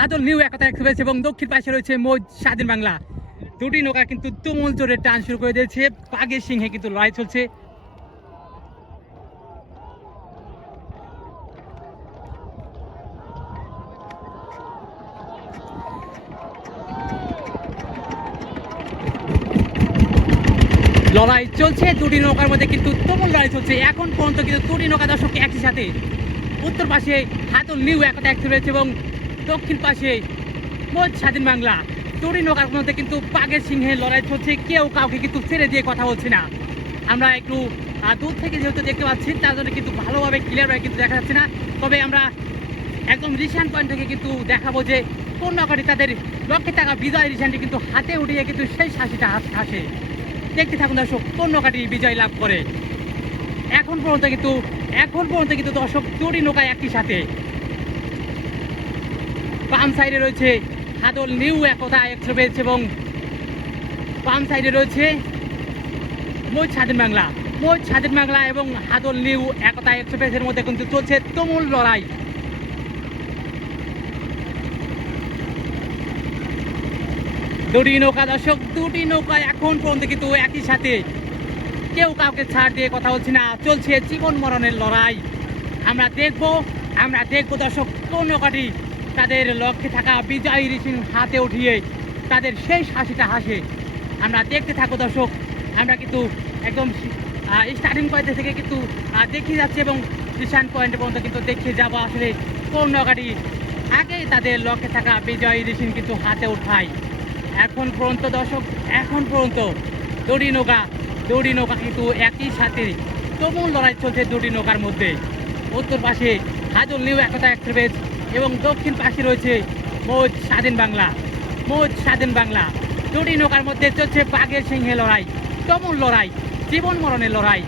হাতল নিউ একতা এক্সপ্রেস এবং দক্ষিণ পাশে রয়েছে মৌজ স্বাধীন বাংলা। দুটি নৌকা কিন্তু তুমুল জোরে টান শুরু করে দিয়েছে। বাঘের সিংহে কিন্তু লড়াই চলছে। লড়াই চলছে, দুটি নৌকার মধ্যে কিন্তু তুমুল লড়াই চলছে। এখন পর্যন্ত কিন্তু দুটি নৌকা দর্শক একই সাথে। উত্তর পাশে হাতল নিউ একতা এক্সপ্রেস এবং দক্ষিণ পাশে। মোট স্বাধীন বাংলা। দুটি নৌকার মধ্যে কিন্তু বাঘের সিংহে লড়াই চলছে। কেউ কাউকে কিন্তু ছেড়ে দিয়ে কথা বলছে না। আমরা একটু দূর থেকে যেহেতু দেখতে পাচ্ছি, তার জন্য কিন্তু ভালোভাবে ক্লিয়ারভাবে কিন্তু দেখা যাচ্ছে না। তবে আমরা একদম রিসান পয়েন্ট থেকে কিন্তু দেখাবো যে, কোন নৌকাটি তাদের লক্ষ্যে থাকা বিজয় রিসানটি কিন্তু হাতে উঠিয়ে কিন্তু সেই হাসিটা হাস- দেখতে থাকুন দর্শক, কোন নৌকাটি বিজয় লাভ করে। এখন পর্যন্ত কিন্তু, এখন পর্যন্ত কিন্তু দর্শক দুটি নৌকা একই সাথে। বাম সাইডে রয়েছে হাদল নিউ একতা এক্সপ্রেস এবং বাম সাইডে রয়েছে মোট স্বাধীন বাংলা মোট স্বাধীন বাংলা এবং হাদল নিউ একতা এক্সপ্রেসের মধ্যে কিন্তু চলছে তুমুল লড়াই। দুটি নৌকা দর্শক, দুটি নৌকা এখন পর্যন্ত কিন্তু একই সাথে। কেউ কাউকে ছাড় দিয়ে কথা বলছি না, চলছে জীবন মরণের লড়াই। আমরা দেখব আমরা দেখব দর্শক কোন নৌকাটি তাদের লক্ষ্যে থাকা বিজয়ী ঋষির হাতে উঠিয়ে তাদের শেষ হাসিটা হাসে। আমরা দেখতে থাকব দর্শক, আমরা কিন্তু একদম স্টার্টিং পয়েন্ট থেকে কিন্তু দেখিয়ে যাচ্ছি এবং রিসান পয়েন্ট পর্যন্ত কিন্তু দেখিয়ে যাব আসলে কোন নৌকাটি। আগেই তাদের লক্ষ্যে থাকা বিজয়ী ঋষিন কিন্তু হাতে উঠায় এখন পর্যন্ত দর্শক, এখন পর্যন্ত দড়ি নৌকা দড়ি নৌকা কিন্তু একই সাথে তুমুল লড়াই চলছে দুটি নৌকার মধ্যে। উত্তর পাশে হাজল নিউ একতা এক্সপ্রেস এবং দক্ষিণ পাশে রয়েছে মৌজ স্বাধীন বাংলা। মৌজ স্বাধীন বাংলা। দুটি নৌকার মধ্যে চলছে বাঘের সিংহে লড়াই, তুমুল লড়াই, জীবন মরণের লড়াই।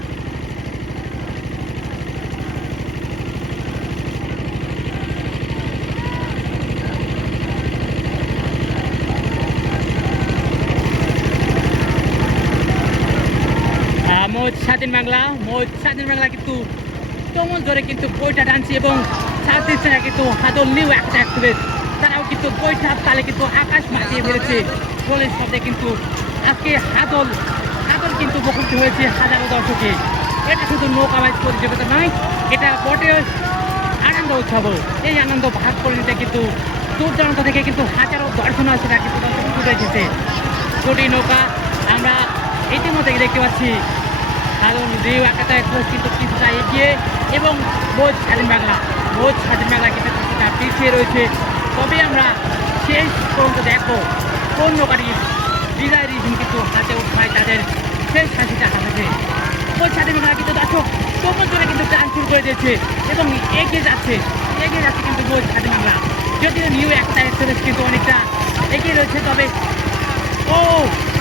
মৌজ স্বাধীন বাংলা, মৌজ স্বাধীন বাংলা কিন্তু তুমুল ধরে কিন্তু বইটা টানছি এবং সাথে কিন্তু হাদল নিউ একটা এক্সপ্রেস তারাও কিন্তু বইটা তালে কিন্তু আকাশ মাটিয়ে ফেলেছে গোলের সাথে কিন্তু আজকে হাদল হাদল কিন্তু মুখোমুখি হয়েছে হাজারো দর্শকে। এটা শুধু নৌকাবাজ প্রতিযোগিতা নয়, এটা বটে আনন্দ উৎসব। এই আনন্দ ভাগ করে নিতে কিন্তু দূর দূরান্ত থেকে কিন্তু হাজারো দর্শনার্থীরা কিন্তু দর্শক ছুটে এসেছে দুটি নৌকা আমরা ইতিমধ্যে দেখতে পাচ্ছি। কারণ রিউ একাটা এক্সপ্রেস কিন্তু কিছুটা এগিয়ে এবং বোধ স্বাধীন বাংলা। বোধ স্বাধীন বাংলা কিন্তু কিছুটা পিছিয়ে রয়েছে। তবে আমরা শেষ পর্যন্ত দেখো নৌকাটি বিদায় রিভিন কিন্তু হাতে উঠায় তাদের শেষ হাসিটা হাসেছে। বোধ স্বাধীন বাংলা কিন্তু দেখো জন্য কিন্তু টান শুরু করে দিয়েছে এবং এগিয়ে যাচ্ছে এগিয়ে যাচ্ছে কিন্তু বোধ স্বাধীন বাংলা। যদিও নিউ একটা এক্সপ্রেস কিন্তু অনেকটা এগিয়ে রয়েছে, তবে ও,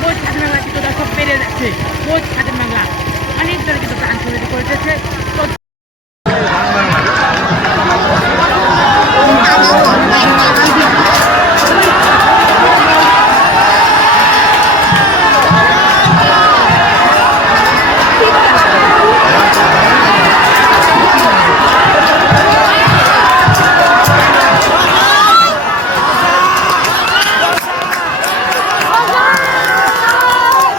রোজ স্বাধীন বাংলা কিন্তু দর্শক বেড়ে যাচ্ছে মোট স্বাধীন বাংলা অনেক জনে কিন্তু প্রাণ শহীদ করেছে